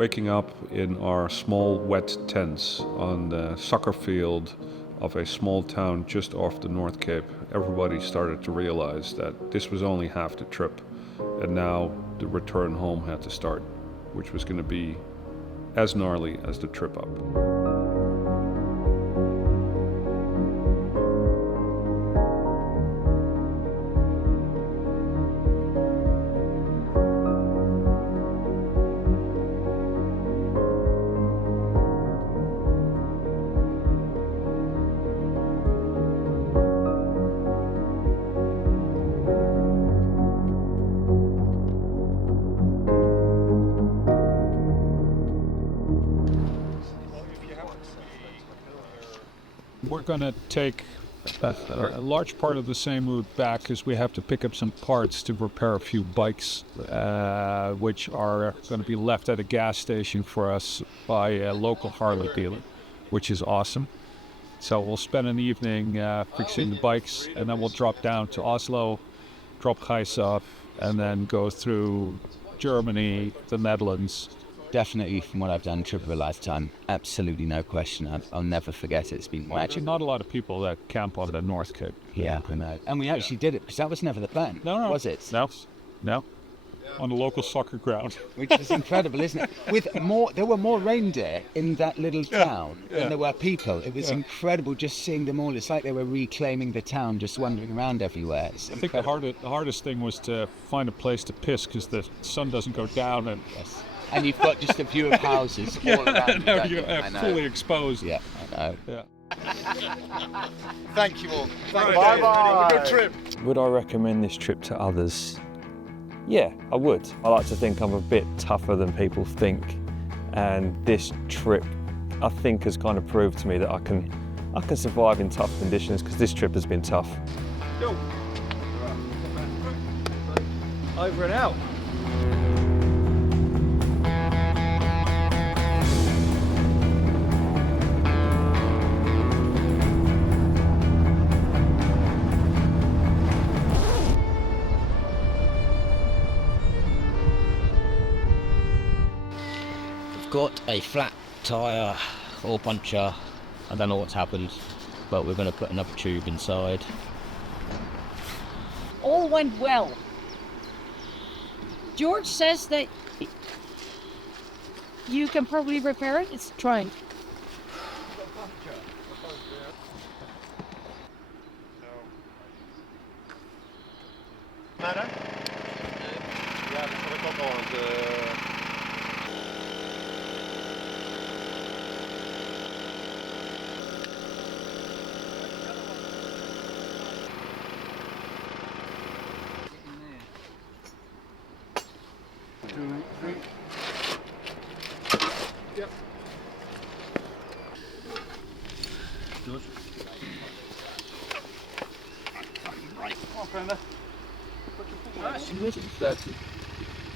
Waking up in our small wet tents on the soccer field of a small town just off the Nordkapp, everybody started to realize that this was only half the trip, and now the return home had to start, which was going to be as gnarly as the trip up. We're going to take a large part of the same route back because we have to pick up some parts to repair a few bikes, which are going to be left at a gas station for us by a local Harley dealer, which is awesome. So we'll spend an evening fixing the bikes, and then we'll drop down to Oslo, drop Gijs off, and then go through Germany, the Netherlands. Definitely, from what I've done, trip of a lifetime. Absolutely no question. I'll never forget it. It's been magic. Actually, not a lot of people that camp on the Nordkapp. Yeah, I know. And we actually did it because that was never the plan. No. Was it? No. On the local soccer ground. Which is incredible, isn't it? There were more reindeer in that little town than there were people. It was incredible just seeing them all. It's like they were reclaiming the town, just wandering around everywhere. I think the hardest thing was to find a place to piss because the sun doesn't go down. And you've got just a view of houses all around. Now you're fully exposed. Yeah, I know. Yeah. Thank you all. Bye-bye. Have a good trip. Would I recommend this trip to others? Yeah, I would. I like to think I'm a bit tougher than people think, and this trip, I think, has kind of proved to me that I can survive in tough conditions because this trip has been tough. Yo. Over and out. Got a flat tyre or puncture. I don't know what's happened, but we're going to put another tube inside. All went well. George says that you can probably repair it. It's trying. Nära? Ja, det får vi komma åt.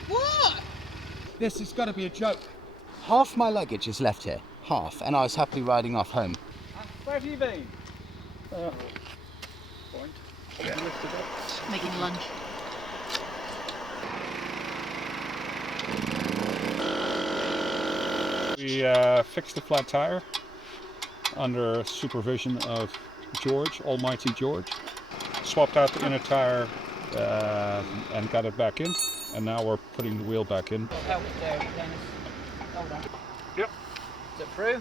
What? This has got to be a joke. Half my luggage is left here. Half. And I was happily riding off home. Where have you been? Making lunch. We fixed the flat tire under supervision of George, almighty George. Swapped out the inner tire and got it back in. And now we're putting the wheel back in. That was there, Dennis. Hold on. Yep. Is it through?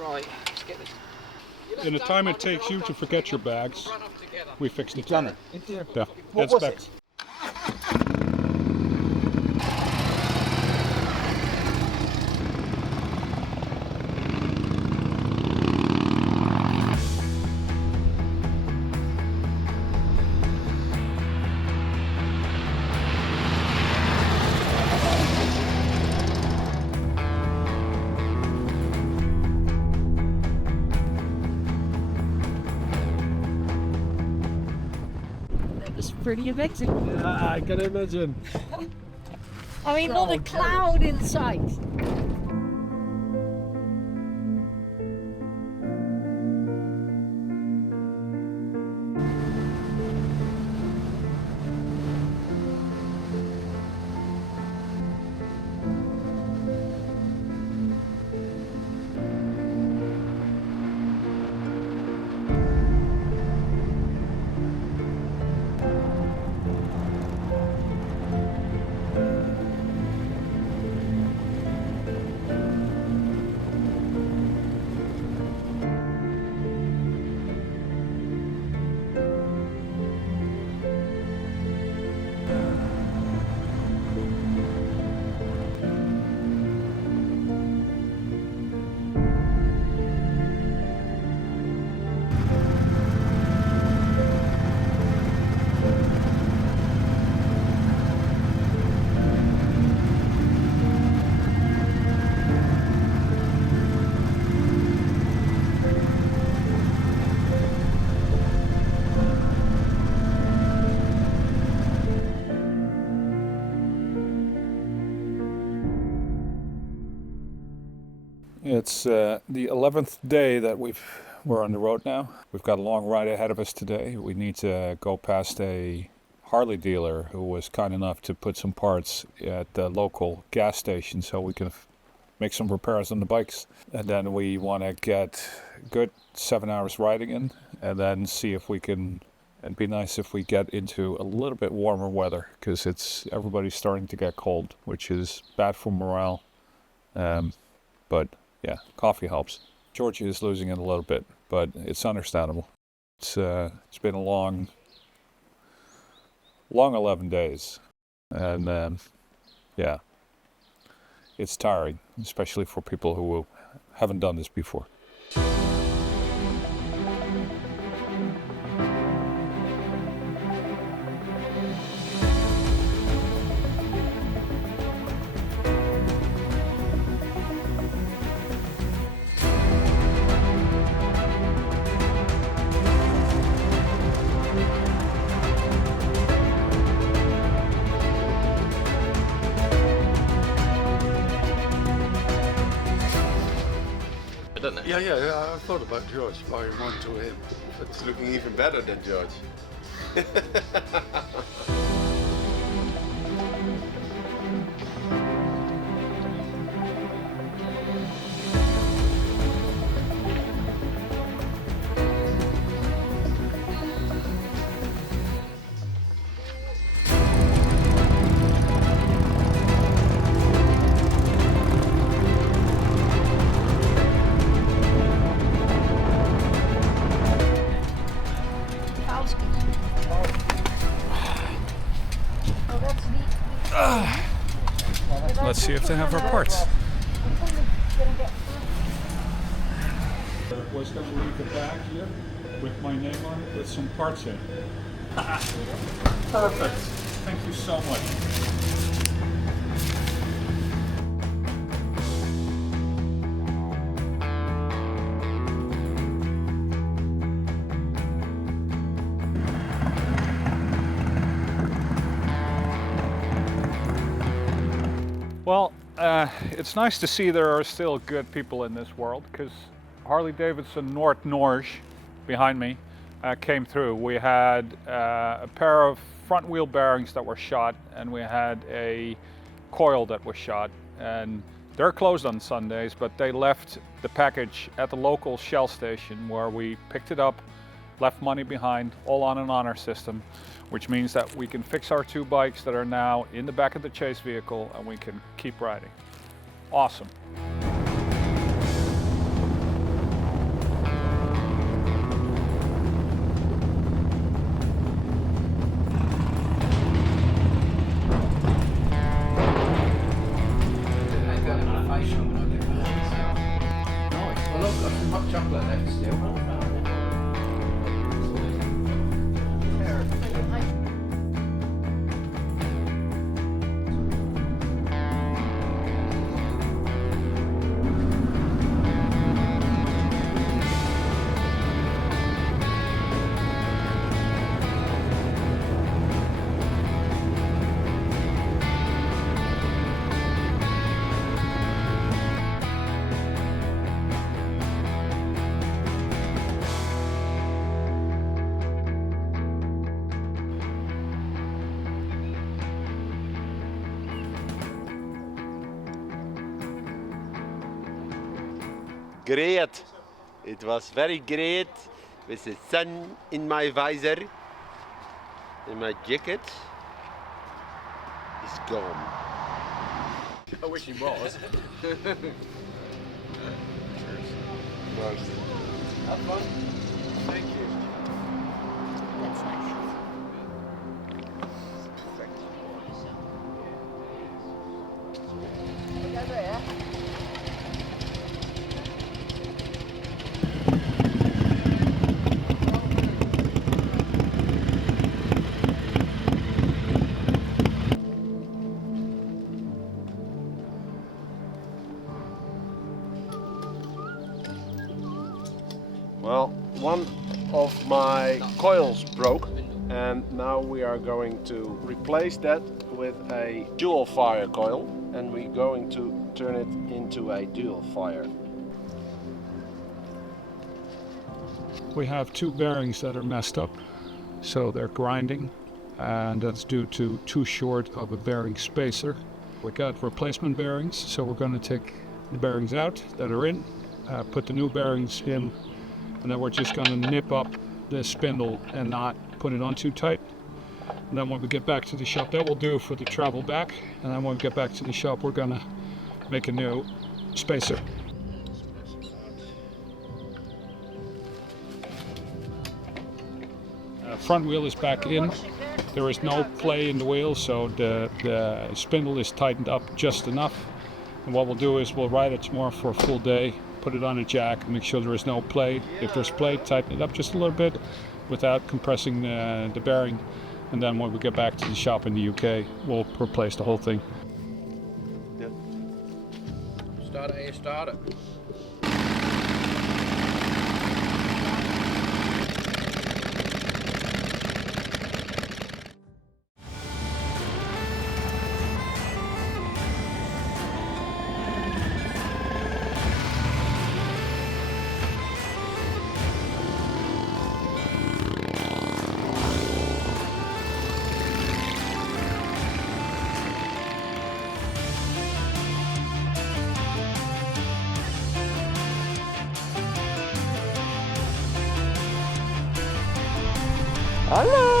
Right, let's get this. In the time it takes you to forget your bags, we fixed it. Done it. Yeah. What was it? It's pretty amazing. I can imagine. I mean, not a cloud in sight. It's the 11th day that we're on the road now. We've got a long ride ahead of us today. We need to go past a Harley dealer who was kind enough to put some parts at the local gas station so we can make some repairs on the bikes. And then we want to get good 7 hours riding in and then see if we can. It'd be nice if we get into a little bit warmer weather because everybody's starting to get cold, which is bad for morale. But yeah, coffee helps. Georgia is losing it a little bit, but it's understandable. It's been a long 11 days, and yeah, it's tiring, especially for people who haven't done this before. Yeah, I thought about George, buying one to him. It's looking even better than George. Let's see if they have our parts. I was going to leave the bag here with my name on it with some parts in. Perfect. Thank you so much. Well, it's nice to see there are still good people in this world because Harley Davidson North Norge behind me came through. We had a pair of front wheel bearings that were shot and we had a coil that was shot, and they're closed on Sundays, but they left the package at the local Shell station where we picked it up, left money behind, all on an honor system, which means that we can fix our two bikes that are now in the back of the chase vehicle and we can keep riding. Awesome. Great. It was very great with the sun in my visor and my jacket is gone. I wish he was. Have fun. Thank you. That's nice. Well, one of my coils broke and now we are going to replace that with a dual fire coil and we're going to turn it into a dual fire. We have two bearings that are messed up, so they're grinding, and that's due to too short of a bearing spacer. We got replacement bearings, so we're going to take the bearings out that are in, put the new bearings in, and then we're just going to nip up the spindle and not put it on too tight. And then when we get back to the shop, that will do for the travel back, and then when we get back to the shop, we're going to make a new spacer. Front wheel is back in. There is no play in the wheel, so the spindle is tightened up just enough. And what we'll do is we'll ride it tomorrow for a full day, put it on a jack, and make sure there is no play. If there's play, tighten it up just a little bit without compressing the bearing. And then when we get back to the shop in the UK, we'll replace the whole thing. Start it, start it. Hello!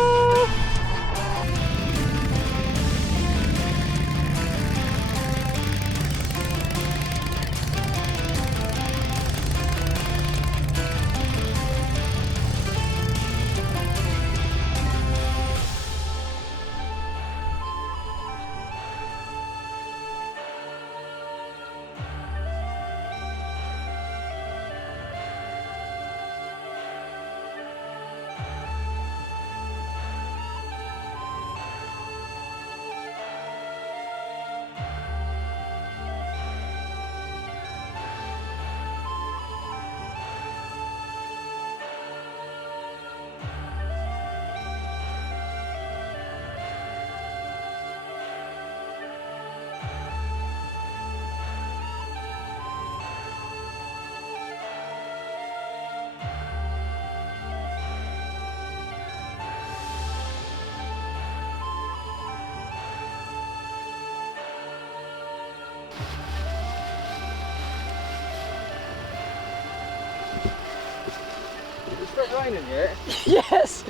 It's not raining yet. Yes.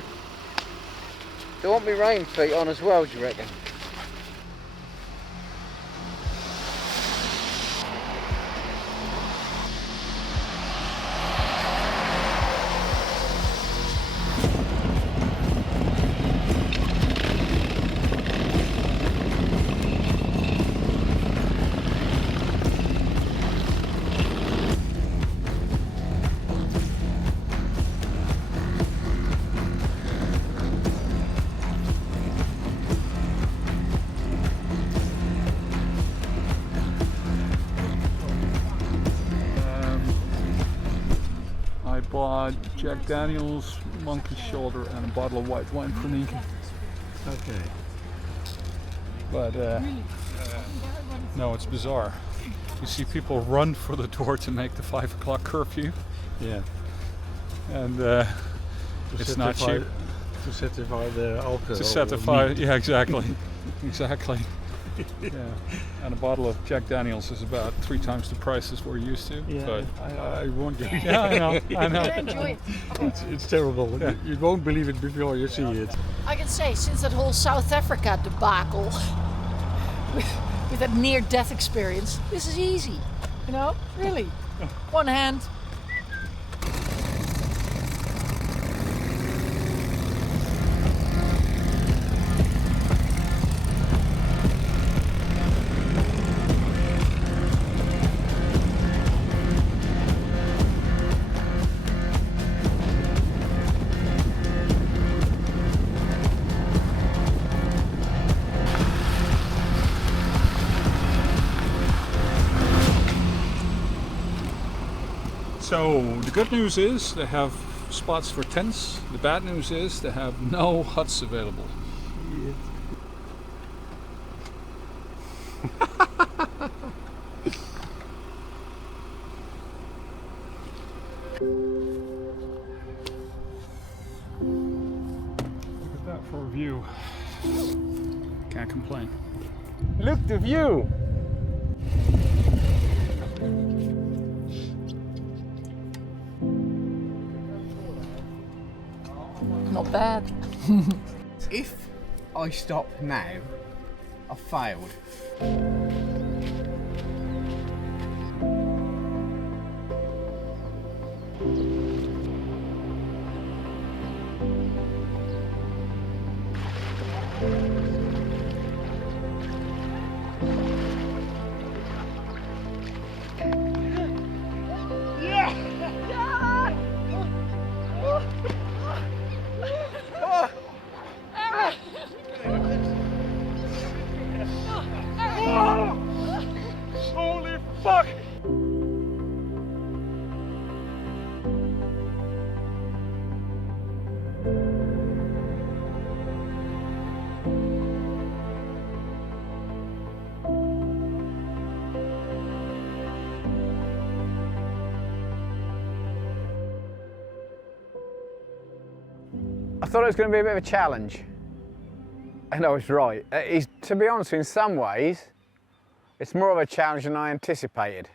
There won't be rain feet on as well, do you reckon? I bought Jack Daniels, Monkey Shoulder, and a bottle of white wine for Nika. Okay. But no, it's bizarre. You see people run for the door to make the 5 o'clock curfew, Yeah. and it's not cheap. To certify the alcohol. To certify, yeah, exactly, exactly. Yeah, and a bottle of Jack Daniels is about 3 times the price as we're used to. Yeah, But I won't. yeah, I know, I know. Enjoy it. It's terrible. Yeah. You won't believe it before you see it. I can say, since that whole South Africa debacle, with that near-death experience, this is easy. You know, really. One hand. So the good news is they have spots for tents. The bad news is they have no huts available. Can't complain. Look the view! Not bad. If I stop now, I've failed. Holy fuck! I thought it was going to be a bit of a challenge, and I was right. To be honest, in some ways, it's more of a challenge than I anticipated.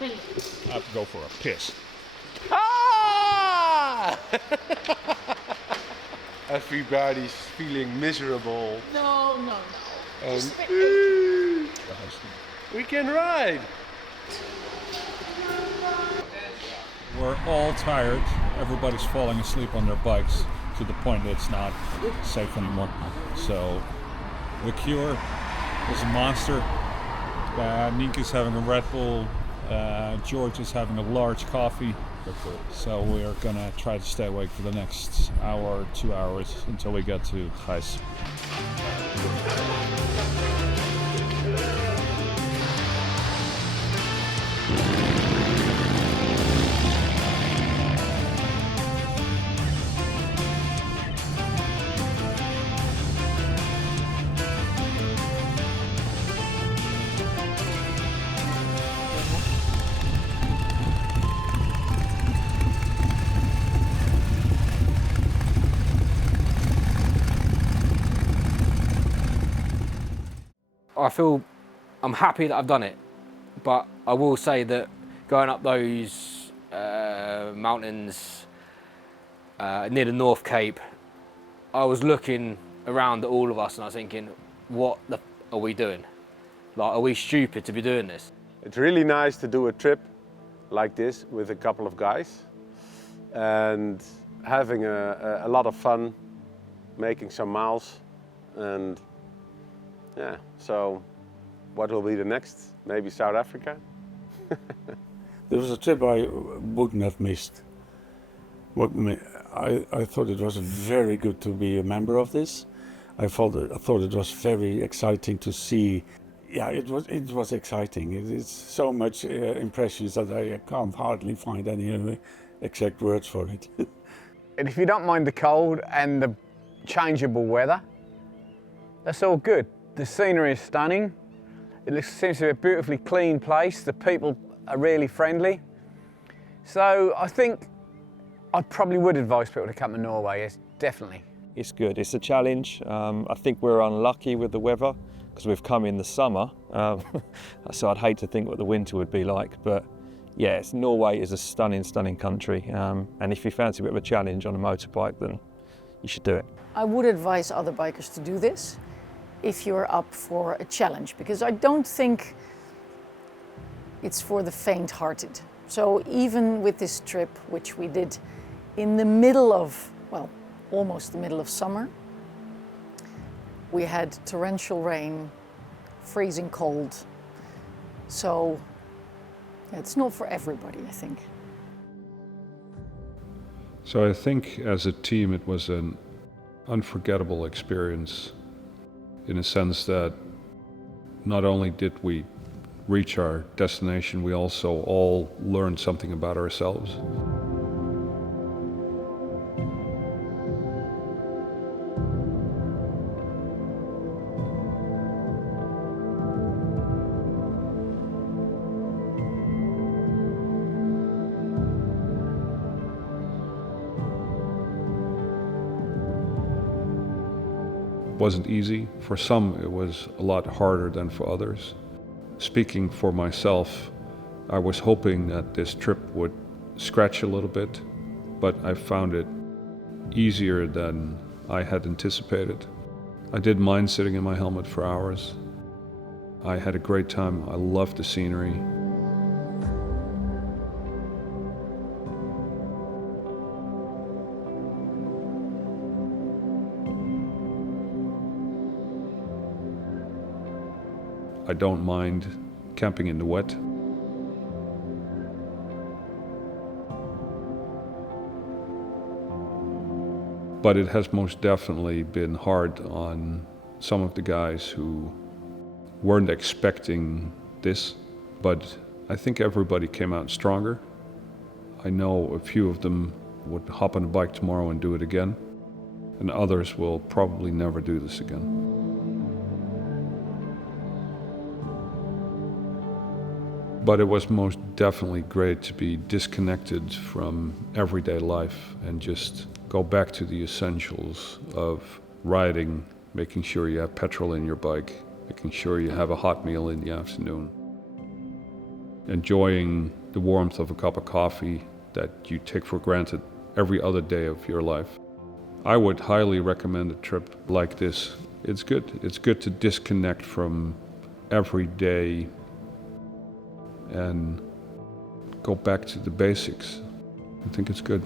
I have to go for a piss. Ah! Everybody's feeling miserable. No, no, no. And we can ride. We're all tired. Everybody's falling asleep on their bikes to the point that it's not safe anymore. So the cure is a monster. Nika's having a Red Bull. George is having a large coffee. So we are gonna try to stay awake for the next hour or 2 hours until we get to Gijs. I'm happy that I've done it, but I will say that going up those mountains near the North Cape, I was looking around at all of us and I was thinking, what the are we doing? Like, are we stupid to be doing this? It's really nice to do a trip like this with a couple of guys and having a lot of fun, making some miles, and yeah, so what will be the next? Maybe South Africa? There was a trip I wouldn't have missed. I thought it was very good to be a member of this. I thought it was very exciting to see. Yeah, it was exciting. It's so much impressions that I can't hardly find any exact words for it. And if you don't mind the cold and the changeable weather, that's all good. The scenery is stunning. It seems to be a beautifully clean place. The people are really friendly. So I think I probably would advise people to come to Norway, yes, definitely. it's good. It's a challenge. I think we're unlucky with the weather because we've come in the summer, so I'd hate to think what the winter would be like. But yes, Norway is a stunning, stunning country, and if you fancy a bit of a challenge on a motorbike, then you should do it. I would advise other bikers to do this if you're up for a challenge, because I don't think it's for the faint-hearted. So even with this trip, which we did in the middle of, well, almost the middle of summer, we had torrential rain, freezing cold. So it's not for everybody, I think. So I think as a team it was an unforgettable experience in a sense that not only did we reach our destination, we also all learned something about ourselves. Wasn't easy. For some, it was a lot harder than for others. Speaking for myself, I was hoping that this trip would scratch a little bit, but I found it easier than I had anticipated. I did mind sitting in my helmet for hours. I had a great time. I loved the scenery. I don't mind camping in the wet. But it has most definitely been hard on some of the guys who weren't expecting this, but I think everybody came out stronger. I know a few of them would hop on a bike tomorrow and do it again, and others will probably never do this again. But it was most definitely great to be disconnected from everyday life and just go back to the essentials of riding, making sure you have petrol in your bike, making sure you have a hot meal in the afternoon, enjoying the warmth of a cup of coffee that you take for granted every other day of your life. I would highly recommend a trip like this. It's good. It's good to disconnect from everyday and go back to the basics. I think it's good.